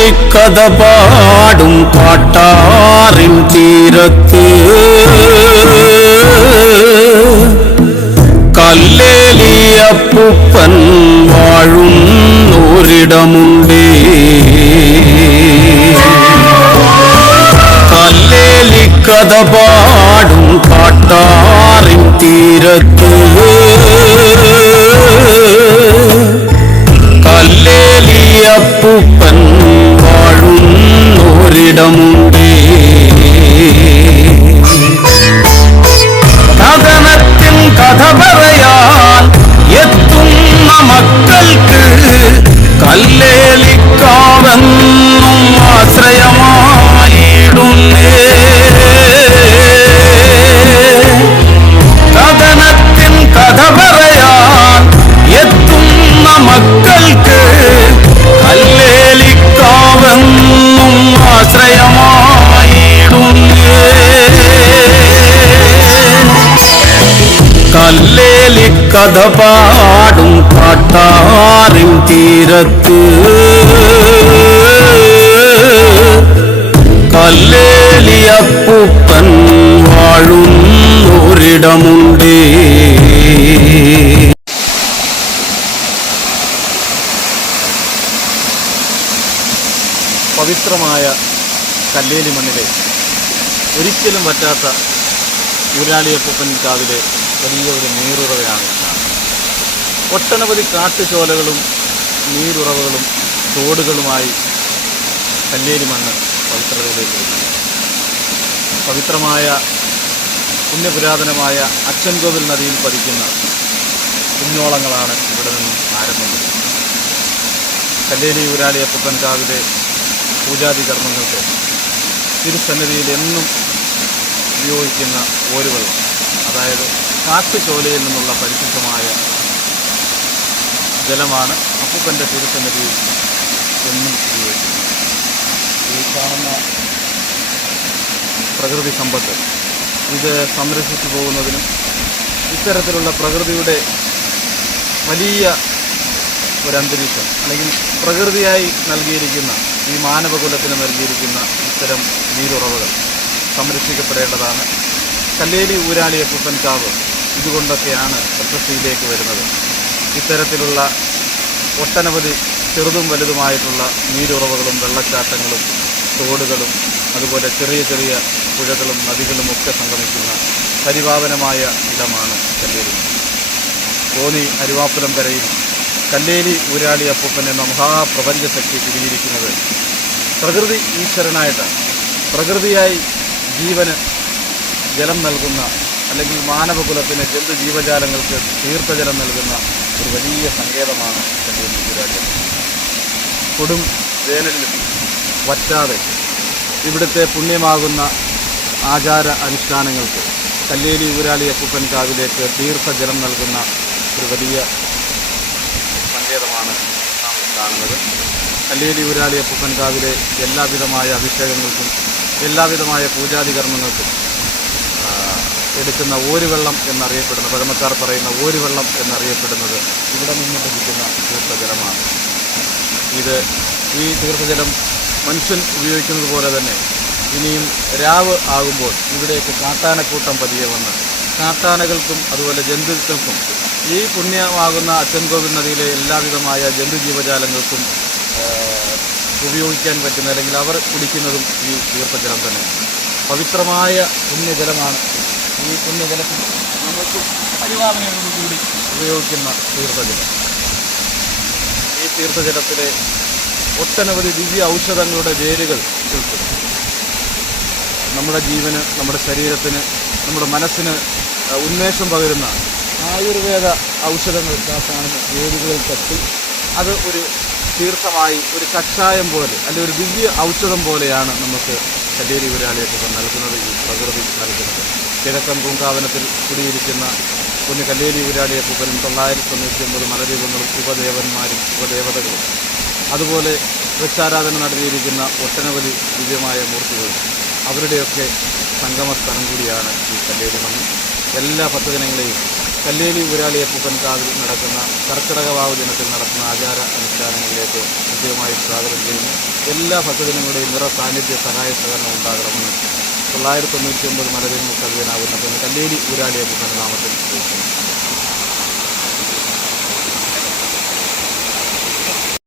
കല്ലേലിക്കഥ പാടും കാട്ടാറിൻ തീരത്ത് കല്ലേലിയപ്പൂപ്പൻ വാഴുന്നൊരിടമുണ്ടേ കല്ലേലിക്കഥ പാടും കാട്ടാറിൻ തീരത്ത് കല്ലേലിയപ്പൂപ്പൻ വാഴുന്നൊരിടമുണ്ടേ കഥനത്തിൻ இடமுண்டே கதனத்தின் கதவரையால் எத்தும் மக்களுக்கு கல்லேலிக்காவன் കല്ലേലി കഥ പാടും കാട്ടാറിൻ തീരത്ത്. കല്ലേലിയപ്പൂപ്പൻ വാഴും ഒരിടമുണ്ട് പവിത്രമായ കല്ലേലി മണ്ണിലെ ഒരിക്കലും പറ്റാത്ത ഊരാളിയപ്പൂപ്പൻ കാവിലെ വലിയ ഒരു നീരുറവയാണ് ഈ. ഒട്ടനവധി കാട്ടുചോലകളും നീരുറവകളും തോടുകളുമായി കല്ലേരി മണ്ണ് പവിത്രതയിലേക്ക് പവിത്രമായ പുണ്യപുരാതനമായ അച്ചൻകോവിൽ നദിയിൽ പതിക്കുന്ന കുഞ്ഞോളങ്ങളാണ് ഇവിടെ നിന്നും ആരംഭിക്കുന്നത് കല്ലേരി ഊരാളി പുത്തൻകാവിലെ കാവിലെ പൂജാതി കർമ്മങ്ങൾക്ക് തിരുസന്നിധിയിൽ എന്നും ഉപയോഗിക്കുന്ന ഓരുവെള്ളം അതായത് കാട്ടുചോലയിൽ നിന്നുള്ള പരിശുദ്ധമായ ജലമാണ് അപ്പൂപ്പന്റെ തിരുസന്നിധിയിൽ എന്നും ഉപയോഗിക്കുന്നത്. ഈ കാണുന്ന പ്രകൃതി സമ്പത്ത് ഇത് സംരക്ഷിച്ചു പോകുന്നതിനും ഇത്തരത്തിലുള്ള പ്രകൃതിയുടെ വലിയ ഒരന്തരീക്ഷം അല്ലെങ്കിൽ പ്രകൃതിയായി നൽകിയിരിക്കുന്ന ഈ മാനവകുലത്തിന് നൽകിയിരിക്കുന്ന ഇത്തരം നീരുറവകൾ സംരക്ഷിക്കപ്പെടേണ്ടതാണ്. കല്ലേലി ഊരാളി അപ്പൂപ്പൻ ഇതുകൊണ്ടൊക്കെയാണ് പ്രശസ്തിയിലേക്ക് വരുന്നത്. ഇത്തരത്തിലുള്ള ഒട്ടനവധി ചെറുതും വലുതുമായിട്ടുള്ള നീരുറവകളും വെള്ളച്ചാട്ടങ്ങളും തോടുകളും അതുപോലെ ചെറിയ ചെറിയ പുഴകളും നദികളും ഒക്കെ സംഗമിക്കുന്ന പരിപാവനമായ ഇടമാണ് കല്ലേരി. കോന്നി അരുവാപ്പുലം കരയിൽ കല്ലേരി ഊരാളി അപ്പൂപ്പൻ എന്ന മഹാപ്രപഞ്ചശക്തി കുടിയിരിക്കുന്നത്. പ്രകൃതി ഈശ്വരനായിട്ടാണ്. പ്രകൃതിയായി ജീവന് ജലം നൽകുന്ന അല്ലെങ്കിൽ മാനവകുലത്തിന് ജന്തു ജീവജാലങ്ങൾക്ക് തീർത്ഥജലം നൽകുന്ന ഒരു വലിയ സങ്കേതമാണ് കല്ലേലി ഊരാളി കൊടും വേനലിലും വറ്റാതെ ഇവിടുത്തെ പുണ്യമാകുന്ന ആചാര അനുഷ്ഠാനങ്ങൾക്ക് കല്ലേലി ഊരാളി അപ്പൂപ്പൻ കാവിലേക്ക് തീർത്ഥജലം നൽകുന്ന ഒരു വലിയ സങ്കേതമാണ് നാം കാണുന്നത്. കല്ലേരി ഊരാളി അപ്പൂപ്പൻ കാവിലെ എല്ലാവിധമായ അഭിഷേകങ്ങൾക്കും എല്ലാവിധമായ പൂജാതി കർമ്മങ്ങൾക്കും ആ, എടുക്കുന്ന ഓരുവെള്ളം എന്നറിയപ്പെടുന്ന പഴമക്കാർ പറയുന്ന ഓരുവെള്ളം എന്നറിയപ്പെടുന്നത് ഇവിടെ നിന്ന് ലഭിക്കുന്ന തീർത്ഥജലമാണ്. ഇത് ഈ തീർത്ഥജലം മനുഷ്യൻ ഉപയോഗിക്കുന്നത് പോലെ തന്നെ ഇനിയും രാവ് ആകുമ്പോൾ ഇവിടേക്ക് കാട്ടാനക്കൂട്ടം പതിയെ വന്ന് കാട്ടാനകൾക്കും അതുപോലെ ജന്തുക്കൾക്കും ഈ പുണ്യമാകുന്ന അച്ചൻകോവിൽ നദിയിലെ എല്ലാവിധമായ ജന്തുജീവജാലങ്ങൾക്കും ഉപയോഗിക്കാൻ പറ്റുന്ന അല്ലെങ്കിൽ അവർ കുടിക്കുന്നതും ഈ തീർത്ഥജലം തന്നെയാണ്. പവിത്രമായ പുണ്യജലമാണ് ഈ പുണ്യജലത്തിൽ നമുക്ക് പരിപാലനയോടുകൂടി ഉപയോഗിക്കുന്ന തീർത്ഥജലം. ഈ തീർത്ഥജലത്തിലെ ഒട്ടനവധി ദിവ്യ ഔഷധങ്ങളുടെ വേരുകൾ ഉൾപ്പെടും നമ്മുടെ ജീവന് നമ്മുടെ ശരീരത്തിന് നമ്മുടെ മനസ്സിന് ഉന്മേഷം പകരുന്ന ആയുർവേദ ഔഷധങ്ങൾ കാത്താണ് വേരുകളിൽ തട്ടി. അത് ഒരു തീർത്ഥമായി ഒരു കഷായം പോലെ അല്ലെങ്കിൽ ഒരു ദിവ്യ ഔഷധം പോലെയാണ് നമുക്ക് കല്ലേരി ഊരാളിയൊക്കെ നൽകുന്നത് ഈ പ്രകൃതി നൽകുന്നത്. കിഴക്കൻ പൂങ്കാവനത്തിൽ കുടിയിരിക്കുന്ന കുഞ്ഞു കല്ലേരി ഊരാളിയപ്പൂപ്പനും തൊള്ളായിരത്തി തൊണ്ണൂറ്റി ഒമ്പത് മലദീപങ്ങളും ഉപദേവന്മാരും ഉപദേവതകളും. അതുപോലെ വൃക്ഷാരാധന നടത്തിയിരിക്കുന്ന ഒട്ടനവധി ദിവ്യമായ മൂർത്തികളും. അവരുടെയൊക്കെ സംഗമ സ്ഥലം കൂടിയാണ് ഈ കല്ലേരി മണ്ണ് എല്ലാ ഭക്തജനങ്ങളെയും കല്ലേലി ഊരാളി അപ്പൂപ്പൻകാവിൽ നടക്കുന്ന കർക്കിടക വാവ് ദിനത്തിൽ നടക്കുന്ന ആചാര അനുഷ്ഠാനങ്ങളിലേക്ക് കൃത്യമായി സ്വാഗതം ചെയ്യുന്നു. എല്ലാ ഭക്തജനങ്ങളുടെയും നിറ സാന്നിധ്യ സഹായ സഹകരണം ഉണ്ടാകണമെന്ന് തൊള്ളായിരത്തി തൊണ്ണൂറ്റി ഒമ്പത് മലബേരി കല്ലേലി ഊരാളി അപ്പൂപ്പൻ നാമത്തിൽ